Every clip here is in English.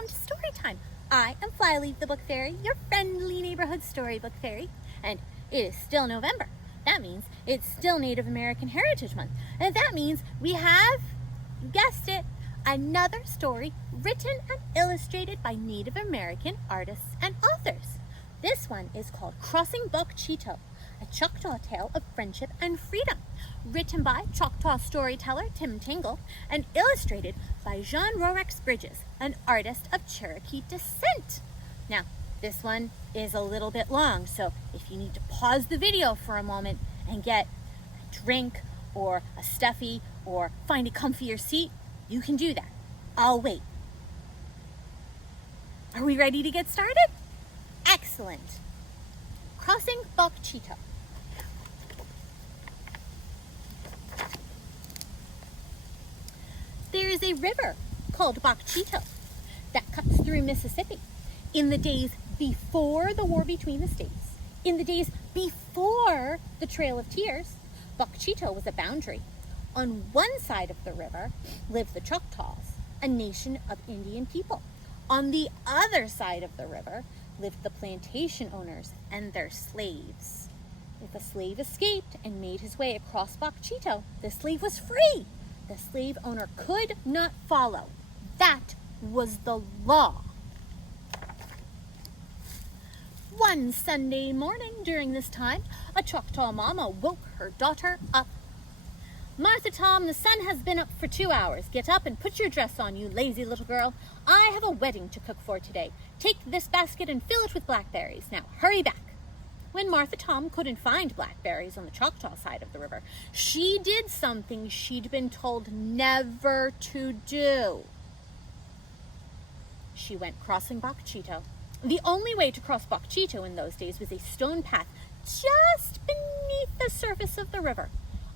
welcome to Storytime. I am Flyleaf the Book Fairy, your friendly neighborhood storybook fairy, and it is still November. That means it's still Native American Heritage Month, and that means we have, you guessed it, another story written and illustrated by Native American artists and authors. This one is called Crossing Bok Chito, a Choctaw tale of friendship and freedom, written by Choctaw storyteller Tim Tingle and illustrated by Jeanne Rorex-Bridges, an artist of Cherokee descent. Now, this one is a little bit long, so if you need to pause the video for a moment and get a drink or a stuffy or find a comfier seat, you can do that. I'll wait. Are we ready to get started? Excellent. Crossing Bok Chito. There is a river called Bok Chito that cuts through Mississippi. In the days before the war between the states, in the days before the Trail of Tears, Bok Chito was a boundary. On one side of the river lived the Choctaws, a nation of Indian people. On the other side of the river lived the plantation owners and their slaves. If a slave escaped and made his way across Bok Chito, the slave was free. The slave owner could not follow. That was the law. One Sunday morning during this time, a Choctaw mama woke her daughter up. "Martha Tom, the sun has been up for 2 hours. Get up and put your dress on, you lazy little girl. I have a wedding to cook for today. Take this basket and fill it with blackberries. Now hurry back." When Martha Tom couldn't find blackberries on the Choctaw side of the river, she did something she'd been told never to do. She went crossing Bok Chito. The only way to cross Bok Chito in those days was a stone path just beneath the surface of the river.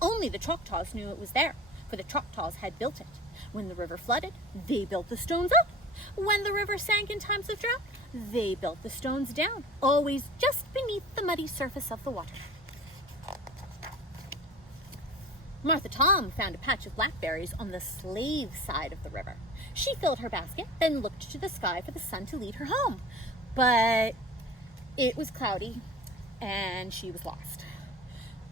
Only the Choctaws knew it was there, for the Choctaws had built it. When the river flooded, they built the stones up. When the river sank in times of drought, they built the stones down, always just beneath the muddy surface of the water. Martha Tom found a patch of blackberries on the slave side of the river. She filled her basket, then looked to the sky for the sun to lead her home. But it was cloudy, and she was lost.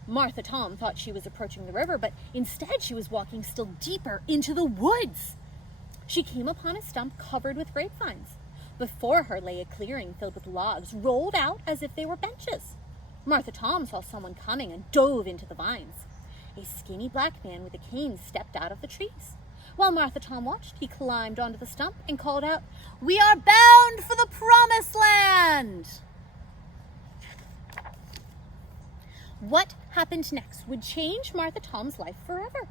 Martha Tom thought she was approaching the river, but instead she was walking still deeper into the woods. She came upon a stump covered with grapevines. Before her lay a clearing filled with logs, rolled out as if they were benches. Martha Tom saw someone coming and dove into the vines. A skinny black man with a cane stepped out of the trees. While Martha Tom watched, he climbed onto the stump and called out, "We are bound for the Promised Land!" What happened next would change Martha Tom's life forever.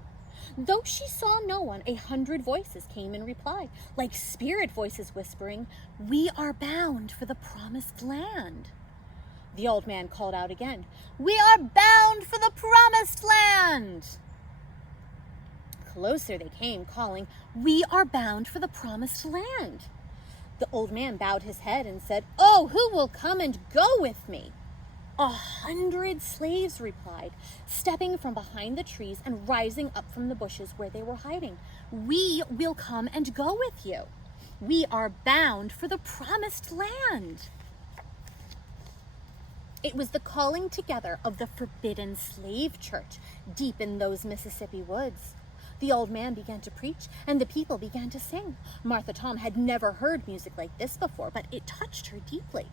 Though she saw no one, 100 voices came in reply, like spirit voices whispering, "We are bound for the Promised Land." The old man called out again, "We are bound for the Promised Land!" Closer they came, calling, "We are bound for the Promised Land." The old man bowed his head and said, "Oh, who will come and go with me?" 100 slaves replied, stepping from behind the trees and rising up from the bushes where they were hiding. "We will come and go with you. We are bound for the Promised Land." It was the calling together of the Forbidden Slave Church deep in those Mississippi woods. The old man began to preach, and the people began to sing. Martha Tom had never heard music like this before, but it touched her deeply.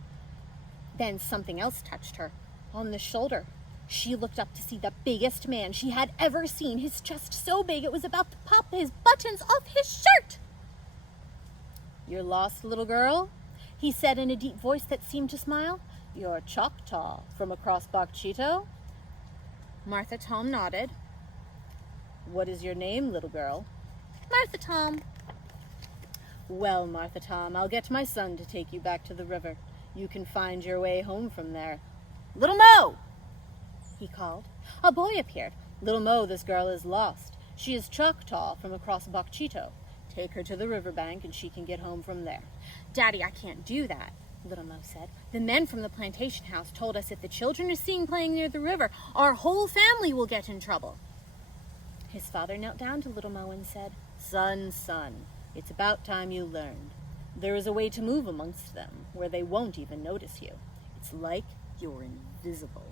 Then something else touched her. On the shoulder, she looked up to see the biggest man she had ever seen, his chest so big it was about to pop his buttons off his shirt. "You're lost, little girl?" he said in a deep voice that seemed to smile. "You're Choctaw from across Bok Chito?" Martha Tom nodded. "What is your name, little girl?" "Martha Tom." "Well, Martha Tom, I'll get my son to take you back to the river. You can find your way home from there." "Little Mo!" he called. A boy appeared. "Little Mo, this girl is lost. She is Choctaw from across Bok Chito. Take her to the riverbank and she can get home from there." "Daddy, I can't do that," Little Mo said. "The men from the plantation house told us if the children are seen playing near the river, our whole family will get in trouble." His father knelt down to Little Mo and said, "Son, it's about time you learned. There is a way to move amongst them where they won't even notice you. It's like you're invisible.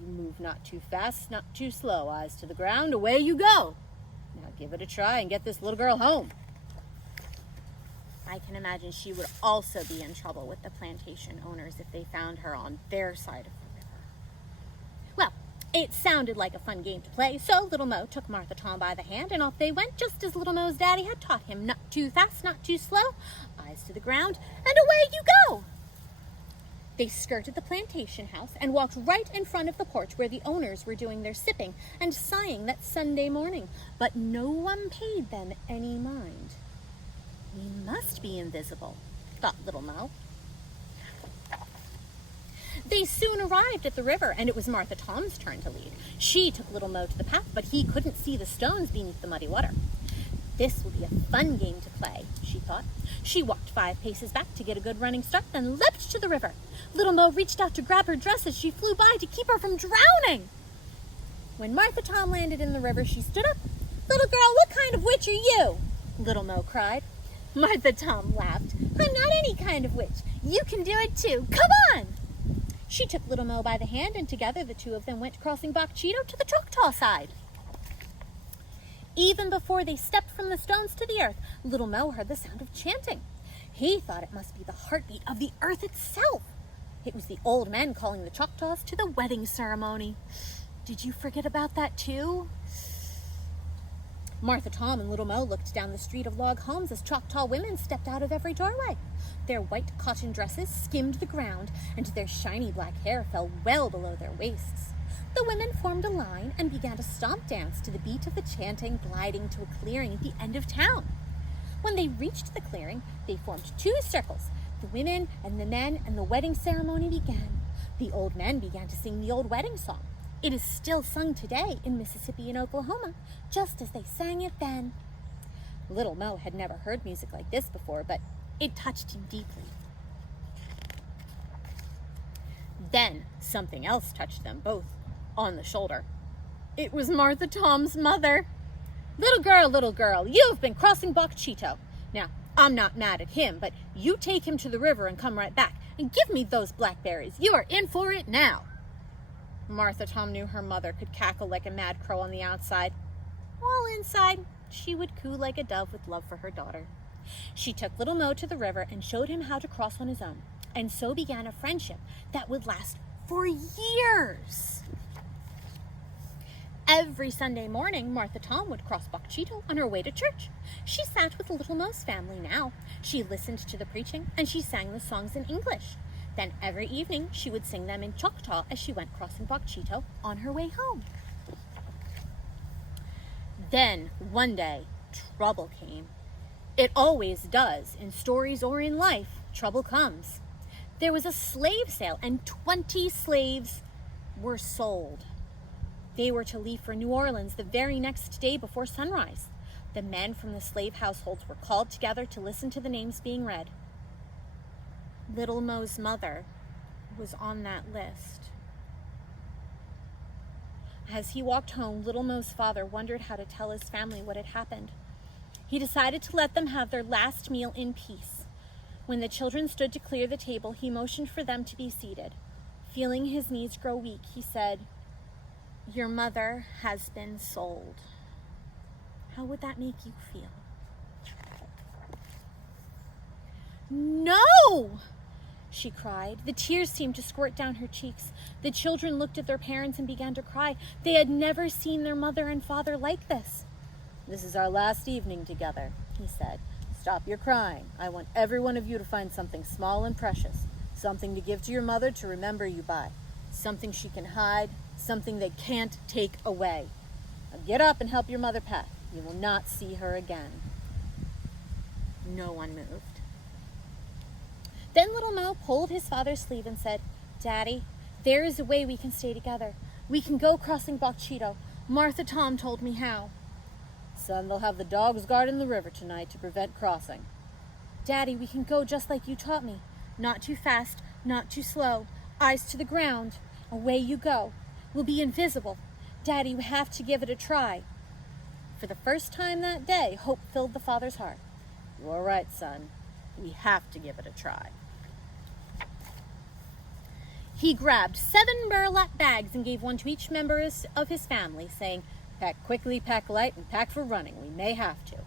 You move not too fast, not too slow, eyes to the ground, away you go. Now give it a try and get this little girl home. I can imagine she would also be in trouble with the plantation owners if they found her on their side of the river. Well, it sounded like a fun game to play, so Little Mo took Martha Tom by the hand, and off they went, just as Little Mo's daddy had taught him. Not too fast, not too slow, eyes to the ground, and away you go. They skirted the plantation house and walked right in front of the porch where the owners were doing their sipping and sighing that Sunday morning, but no one paid them any mind. We must be invisible, thought Little Mo. They soon arrived at the river, and it was Martha Tom's turn to lead. She took Little Mo to the path, but he couldn't see the stones beneath the muddy water. This will be a fun game to play, she thought. She walked 5 paces back to get a good running start, then leapt to the river. Little Mo reached out to grab her dress as she flew by to keep her from drowning. When Martha Tom landed in the river, she stood up. "Little girl, what kind of witch are you?" Little Mo cried. Martha Tom laughed. "I'm not any kind of witch. You can do it too. Come on!" She took Little Mo by the hand, and together the two of them went crossing Bok Chito to the Choctaw side. Even before they stepped from the stones to the earth, Little Mo heard the sound of chanting. He thought it must be the heartbeat of the earth itself. It was the old men calling the Choctaws to the wedding ceremony. Did you forget about that too? Martha Tom and Little Mo looked down the street of log homes as Choctaw women stepped out of every doorway. Their white cotton dresses skimmed the ground, and their shiny black hair fell well below their waists. The women formed a line and began to stomp dance to the beat of the chanting, gliding to a clearing at the end of town. When they reached the clearing, they formed 2 circles. The women and the men, and the wedding ceremony began. The old men began to sing the old wedding song. It is still sung today in Mississippi and Oklahoma, just as they sang it then. Little Mo had never heard music like this before, but it touched him deeply. Then something else touched them both on the shoulder. It was Martha Tom's mother. Little girl, you have been crossing Bok Chito. Now, I'm not mad at him, but you take him to the river and come right back, and give me those blackberries. You are in for it now." Martha Tom knew her mother could cackle like a mad crow on the outside, while inside she would coo like a dove with love for her daughter. She took Little Mo to the river and showed him how to cross on his own, and so began a friendship that would last for years. Every Sunday morning, Martha Tom would cross Bok Chito on her way to church. She sat with Little Mo's family now. She listened to the preaching, and she sang the songs in English. Then every evening, she would sing them in Choctaw as she went crossing Bok Chito on her way home. Then, one day, trouble came. It always does. In stories or in life, trouble comes. There was a slave sale, and 20 slaves were sold. They were to leave for New Orleans the very next day before sunrise. The men from the slave households were called together to listen to the names being read. Little Mo's mother was on that list. As he walked home, Little Mo's father wondered how to tell his family what had happened. He decided to let them have their last meal in peace. When the children stood to clear the table, he motioned for them to be seated. Feeling his knees grow weak, he said, "Your mother has been sold. How would that make you feel?" "No!" she cried. The tears seemed to squirt down her cheeks. The children looked at their parents and began to cry. They had never seen their mother and father like this. "This is our last evening together," he said. "Stop your crying. I want every one of you to find something small and precious, something to give to your mother to remember you by, something she can hide, something they can't take away. Now get up and help your mother pack. You will not see her again." No one moved. Then Little Mo pulled his father's sleeve and said, "Daddy, there is a way we can stay together. We can go crossing Bok Chito. Martha Tom told me how." "Son, they'll have the dogs guarding the river tonight to prevent crossing." "Daddy, we can go just like you taught me. Not too fast, not too slow. Eyes to the ground. Away you go. We'll be invisible. Daddy, you have to give it a try." For the first time that day, hope filled the father's heart. "You are right, son. We have to give it a try. He grabbed 7 burlap bags and gave one to each member of his family, saying, "Pack quickly, pack light, and pack for running. We may have to."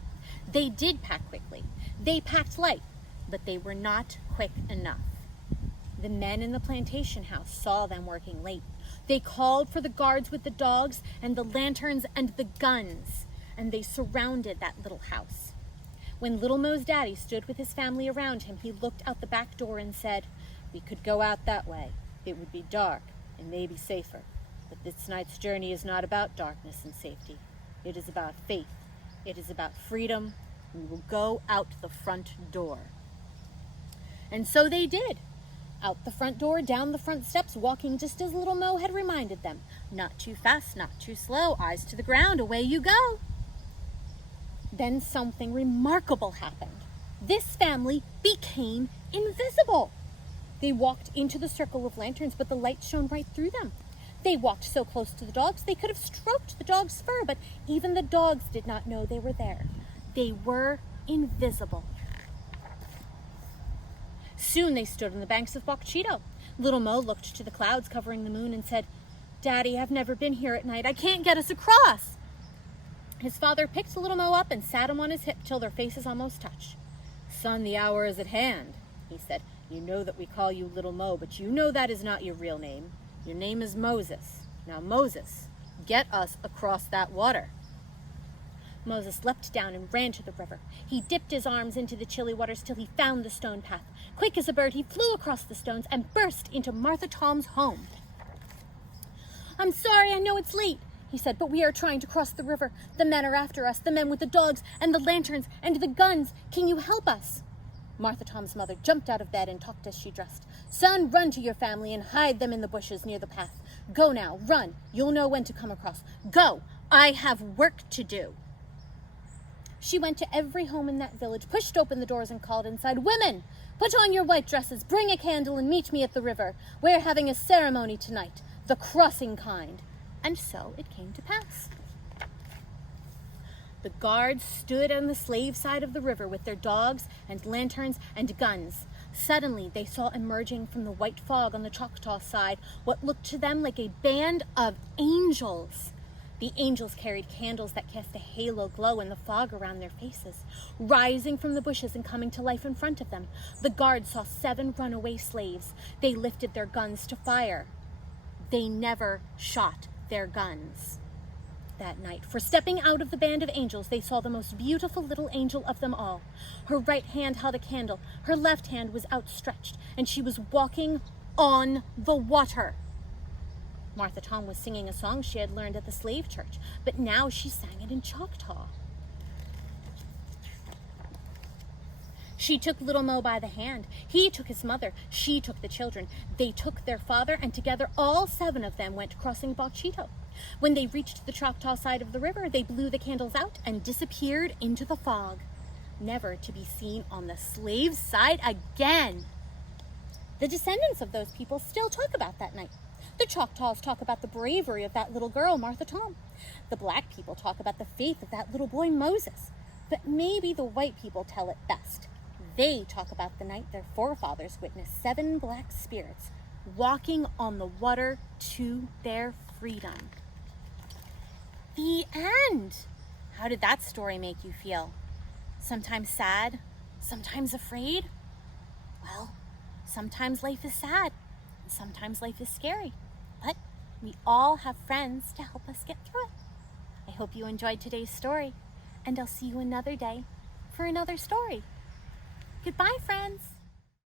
They did pack quickly. They packed light, but they were not quick enough. The men in the plantation house saw them working late. They called for the guards with the dogs and the lanterns and the guns, and they surrounded that little house. When Little Mo's daddy stood with his family around him, he looked out the back door and said, "We could go out that way. It would be dark and maybe safer. But this night's journey is not about darkness and safety. It is about faith. It is about freedom. We will go out the front door." And so they did. Out the front door, down the front steps, walking just as Little Mo had reminded them. Not too fast, not too slow, eyes to the ground, away you go. Then something remarkable happened. This family became invisible. They walked into the circle of lanterns, but the light shone right through them. They walked so close to the dogs, they could have stroked the dog's fur, but even the dogs did not know they were there. They were invisible. Soon they stood on the banks of Bok Chito. Little Mo looked to the clouds covering the moon and said, "Daddy, I've never been here at night. I can't get us across." His father picked Little Mo up and sat him on his hip till their faces almost touched. "Son, the hour is at hand," he said. "You know that we call you Little Mo, but you know that is not your real name. Your name is Moses. Now, Moses, get us across that water." Moses leapt down and ran to the river. He dipped his arms into the chilly waters till he found the stone path. Quick as a bird, he flew across the stones and burst into Martha Tom's home. "I'm sorry, I know it's late," he said, "but we are trying to cross the river. The men are after us, the men with the dogs and the lanterns and the guns. Can you help us?" Martha Tom's mother jumped out of bed and talked as she dressed. "Son, run to your family and hide them in the bushes near the path. Go now, run. You'll know when to come across. Go, I have work to do." She went to every home in that village, pushed open the doors and called inside, "Women, put on your white dresses, bring a candle and meet me at the river. We're having a ceremony tonight, the crossing kind." And so it came to pass. The guards stood on the slave side of the river with their dogs and lanterns and guns. Suddenly they saw emerging from the white fog on the Choctaw side what looked to them like a band of angels. The angels carried candles that cast a halo glow in the fog around their faces. Rising from the bushes and coming to life in front of them, the guards saw 7 runaway slaves. They lifted their guns to fire. They never shot their guns that night, for stepping out of the band of angels, they saw the most beautiful little angel of them all. Her right hand held a candle, her left hand was outstretched, and she was walking on the water. Martha Tom was singing a song she had learned at the slave church, but now she sang it in Choctaw. She took Little Mo by the hand. He took his mother. She took the children. They took their father, and together all 7 of them went crossing Bok Chito. When they reached the Choctaw side of the river, they blew the candles out and disappeared into the fog, never to be seen on the slave side again. The descendants of those people still talk about that night. The Choctaws talk about the bravery of that little girl, Martha Tom. The black people talk about the faith of that little boy, Moses. But maybe the white people tell it best. They talk about the night their forefathers witnessed 7 black spirits walking on the water to their freedom. The end! How did that story make you feel? Sometimes sad? Sometimes afraid? Well, sometimes life is sad, and sometimes life is scary. But we all have friends to help us get through it. I hope you enjoyed today's story, and I'll see you another day for another story. Goodbye, friends.